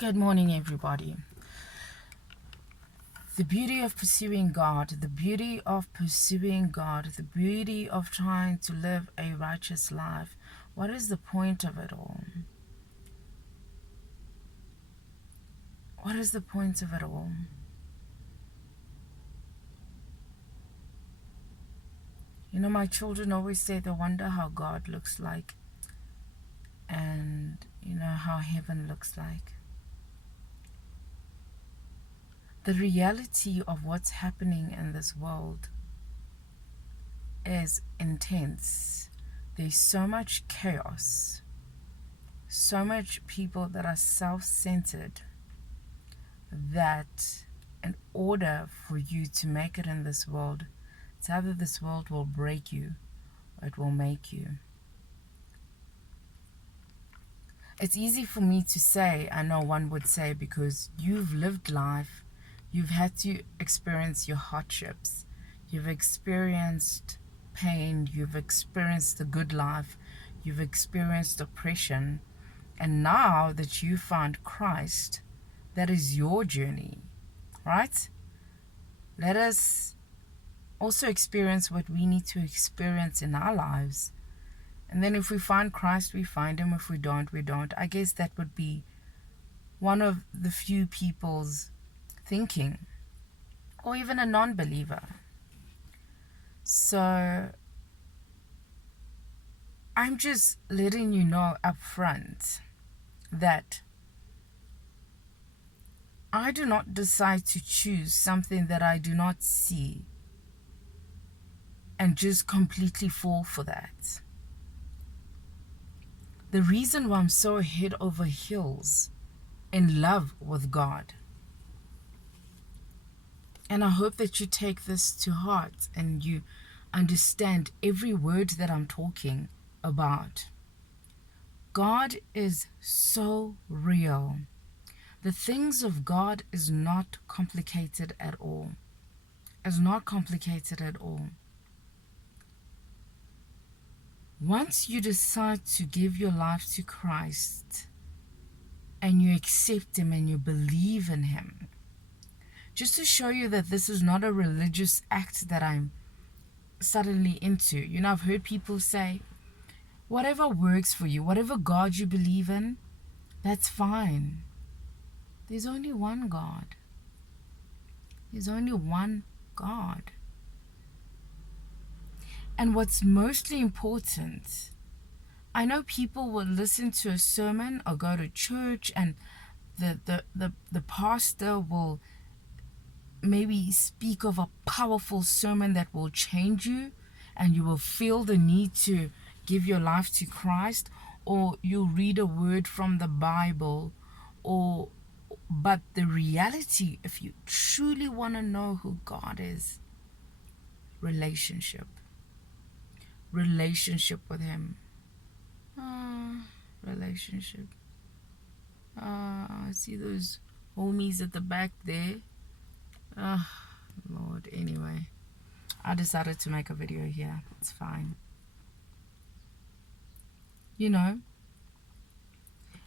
Good morning, everybody. The beauty of pursuing God, the beauty of pursuing God, the beauty of trying to live a righteous life. What is the point of it all? What is the point of it all? You know, my children always say they wonder how God looks like and, how heaven looks like. The reality of what's happening in this world is intense. There's so much chaos, so much people that are self-centered, that in order for you to make it in this world, it's either this world will break you or it will make you. It's easy for me to say, I know one would say, because you've lived life, you've had to experience your hardships, you've experienced pain, you've experienced the good life, you've experienced oppression, and now that you found Christ, that is your journey, right? Let us also experience what we need to experience in our lives. And then if we find Christ, we find him. If we don't, we don't. I guess that would be one of the few people's thinking, or even a non-believer. So I'm just letting you know up front that I do not decide to choose something that I do not see and just completely fall for that. The reason why I'm so head over heels in love with God, and I hope that you take this to heart and you understand every word that I'm talking about. God is so real. The things of God is not complicated at all. It's not complicated at all. Once you decide to give your life to Christ and you accept him and you believe in him, just to show you that this is not a religious act that I'm suddenly into. You know, I've heard people say, whatever works for you, whatever God you believe in, that's fine. There's only one God. There's only one God. And what's mostly important, I know people will listen to a sermon or go to church and the pastor will maybe speak of a powerful sermon that will change you and you will feel the need to give your life to Christ, or you read a word from the Bible, but the reality, if you truly want to know who God is, relationship with him. Relationship. I see those homies at the back there. Lord, anyway, I decided to make a video here. It's fine. You know,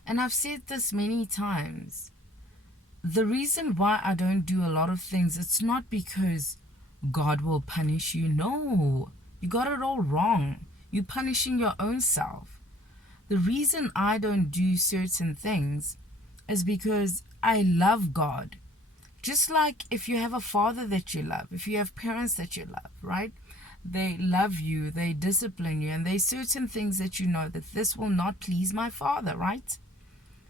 and I've said this many times, the reason why I don't do a lot of things, it's not because God will punish you. No, you got it all wrong. You're punishing your own self. The reason I don't do certain things is because I love God. Just like if you have a father that you love, if you have parents that you love, right? They love you, they discipline you, and there's certain things that you know that this will not please my father, right?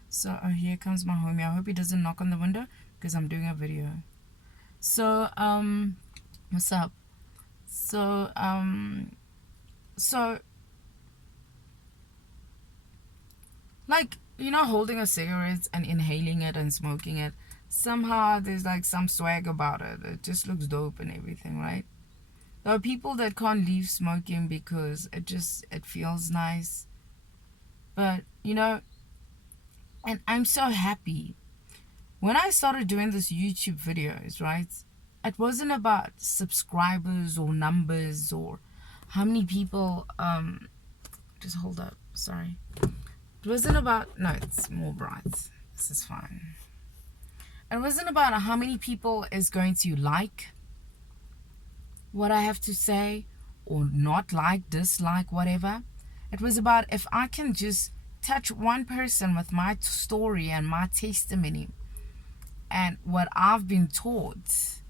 So, here comes my homie. I hope he doesn't knock on the window because I'm doing a video. So, what's up? So, like, holding a cigarette and inhaling it and smoking it, somehow there's like some swag about it. It just looks dope and everything, right? There are people that can't leave smoking because it feels nice. But, and I'm so happy. When I started doing this YouTube videos, right, it wasn't about subscribers or numbers or how many people, just hold up, sorry. It wasn't about, no, it's more bright. likes is fine. It wasn't about how many people is going to like what I have to say or not like, dislike, whatever. It was about if I can just touch one person with my story and my testimony and what I've been taught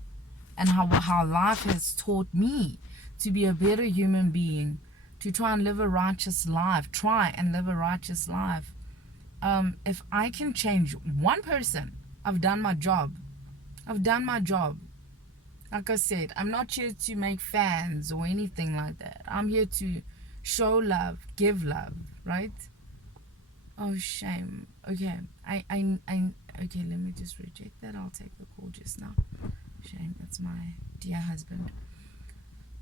and how life has taught me to be a better human being, to try and live a righteous life, if I can change one person, I've done my job. Like I said, I'm not here to make fans or anything like that. I'm here to show love, give love, right? Oh, shame. Okay, okay, let me just reject that. I'll take the call just now. Shame, that's my dear husband.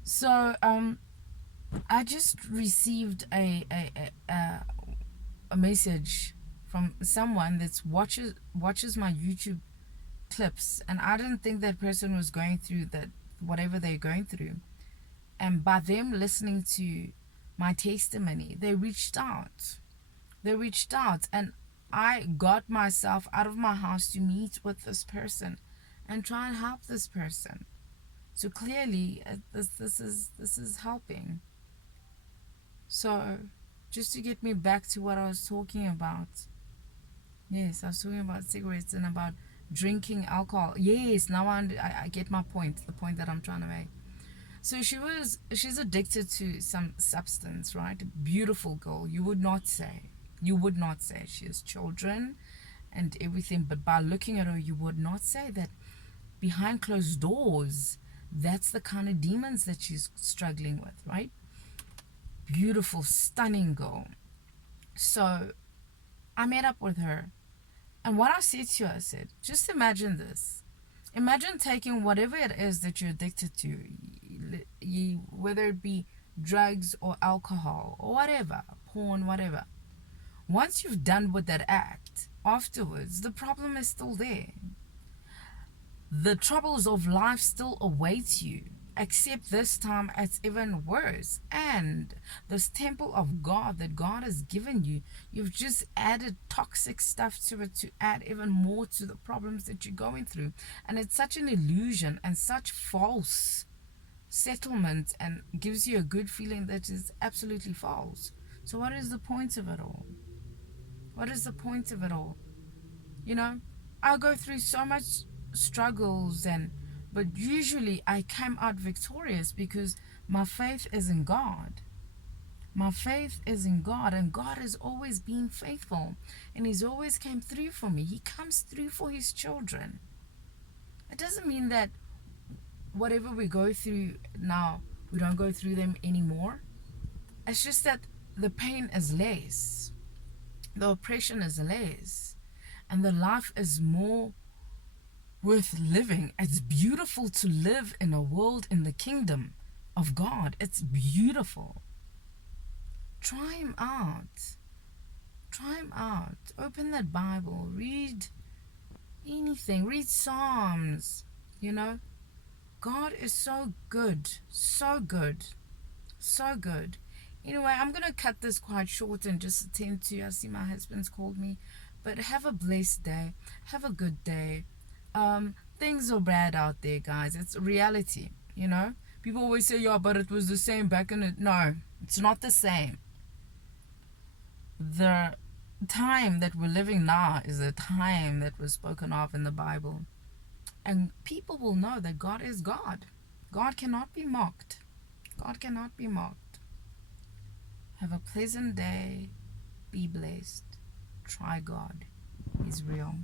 So, I just received a message from someone that watches my YouTube clips, and I didn't think that person was going through that whatever they're going through, and by them listening to my testimony, they reached out, and I got myself out of my house to meet with this person and try and help this person. So clearly this is helping. So just to get me back to what I was talking about, yes, I was talking about cigarettes and about drinking alcohol. Yes, now I get my point, the point that I'm trying to make. So she's addicted to some substance, right? Beautiful girl. You would not say she has children and everything, but by looking at her, you would not say that behind closed doors, that's the kind of demons that she's struggling with, right? Beautiful, stunning girl. So I met up with her, and what I said to her, I said, just imagine this. Imagine taking whatever it is that you're addicted to, whether it be drugs or alcohol or whatever, porn, whatever. Once you've done with that act, afterwards, the problem is still there. The troubles of life still await you, except this time it's even worse. And this temple of God that God has given you, you've just added toxic stuff to it to add even more to the problems that you're going through. And it's such an illusion and such false settlement, and gives you a good feeling that is absolutely false. So what is the point of it all? What is the point of it all? You know, I go through so much struggles, but usually I came out victorious because my faith is in God. My faith is in God, and God has always been faithful, and He's always came through for me. He comes through for His children. It doesn't mean that whatever we go through now, we don't go through them anymore. It's just that the pain is less, the oppression is less, and the life is more worth living. It's beautiful to live in a world in the kingdom of God. It's beautiful. Try Him out. Open that Bible. Read anything. Read Psalms. You know, God is so good. So good. So good. Anyway, I'm going to cut this quite short and just attend to, I see my husband's called me. But have a blessed day. Have a good day. Things are bad out there, guys. It's reality, you know. People always say, yeah, but it was the same back in it. No, it's not the same. The time that we're living now is the time that was spoken of in the Bible. And people will know that God is God. God cannot be mocked. God cannot be mocked. Have a pleasant day. Be blessed. Try God. He's real.